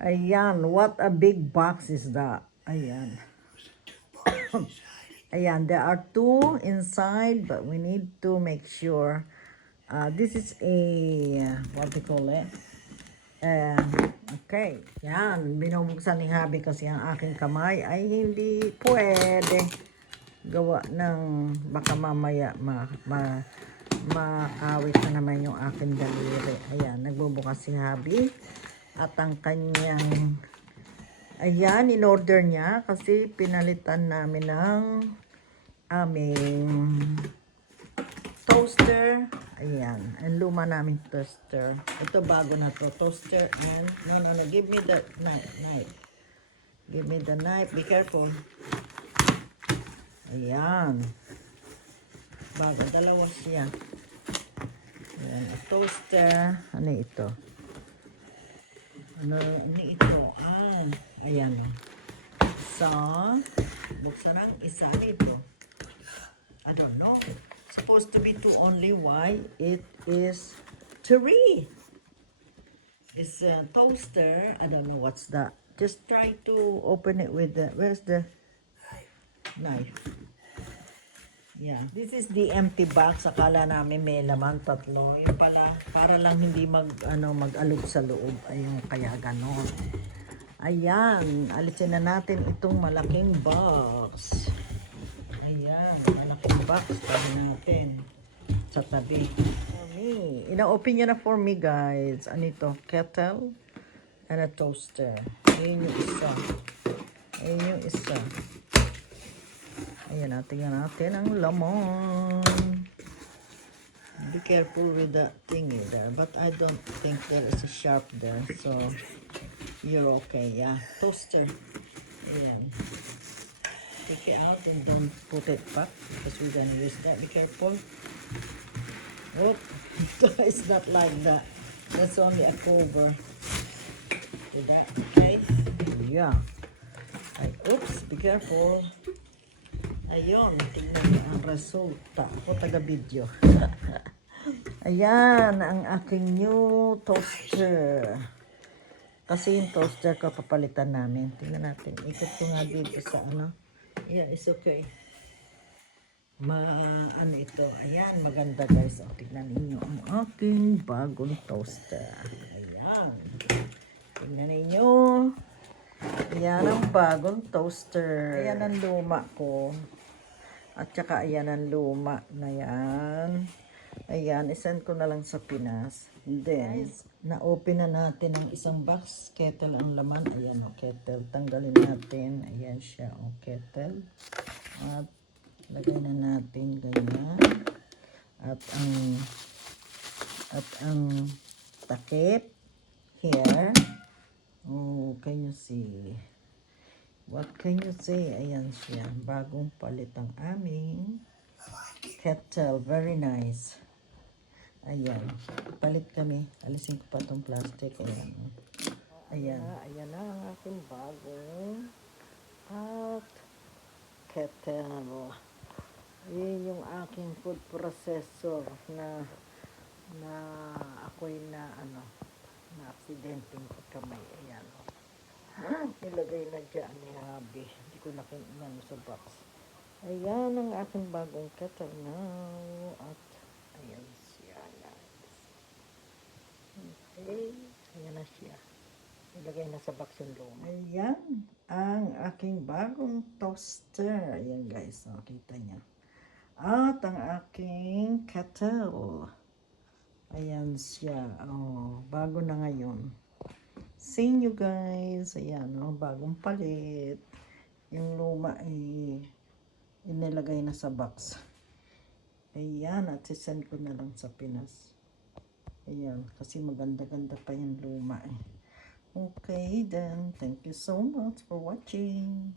Ayan, what a big box is that? Ayan. Ayan, there are two inside, but we need to make sure. This is a, what do you call it? Okay, yan. Binubuksan ni Habi kasi ang aking kamay ay hindi pwede gawa ng baka mamaya makawit na naman yung aking daliri. Ayan, nagbubukas si Habi at ang kanyang ayan, in order niya kasi pinalitan namin ng aming toaster. Ayan, ang luma namin toaster. Ito bago na to, toaster and no, give me the knife. Give me the knife, be careful. Ayan. Bago, dalawa siya. Ayan, toaster. Ano ito? Ano ito? Ayan. So, buksan ang isa nito. I don't know. Supposed to be two only. Why? It is three. It's a toaster. I don't know what's that. Just try to open it with the, where's the knife? Yeah, this is the empty box. Akala namin may laman tatlo. Yung pala, para lang hindi mag-alog sa loob. Ayun, kaya ganon. Ayan, alisin na natin itong malaking box. Ayan, malaking box. Tabi natin sa tabi. Ina-open nyo na for me, guys. Ano ito? Kettle and a toaster. Ayun yung isa. Ayun yung isa. Ayan, tingnan natin ang laman. Be careful with the thingy there. But I don't think there is a sharp there. So, you're okay. Yeah, toaster. Ayan. Take it out and don't put it back because we're gonna use that. Be careful. Oh, it's not like that. That's only a cover. Do that, okay? Yeah. Ay, oops, be careful. Ayun, tingnan niyo ang resulta. Ako taga-video. Ayan, ang aking new toaster. Kasi yung toaster ko papalitan namin. Tingnan natin. Ikot ko nga dito sa ano. Yeah, it's okay. Ano ito? Ayan, maganda guys. O, tignan ninyo ang aking bagong toaster. Ayan. Tignan ninyo. Ayan ang bagong toaster. Ayan ang luma ko. At saka ayan ang luma na yan. Ayan, isend ko na lang sa Pinas. Then, na-open na natin ang isang box. Kettle ang laman. Ayan o, kettle. Tanggalin natin. Ayan siya o, kettle. At lagay na natin ganyan. At ang takip here. Oh, can you see? What can you say? Ayan siya. Bagong palit ang aming kettle. Very nice. Ayan. Palit kami. Alisin ko pa itong plastic. Ayan. Ayan. Ayan na ang aking bagong at kettle. Yun yung aking food processor na ako'y na aksidenteng pagkamay. Ayan. Nilagay na dyan ni Habi. Hindi ko na kinano sa box. Ayan ang aking bagong kettle now. At ayan siya, guys. Okay. Ayan na siya. Nilagay na sa box yung luma. Ayan ang aking bagong toaster. Ayan guys. Nakita niya. At ang aking kettle. Ayan siya. Oh, bago na ngayon. See you guys. Ayan, oh, bagong palit. Yung luma ay inilagay na sa box. Ayan, at sisend ko na lang sa Pinas. Ayan, kasi maganda-ganda pa yung luma eh. Okay, then, thank you so much for watching.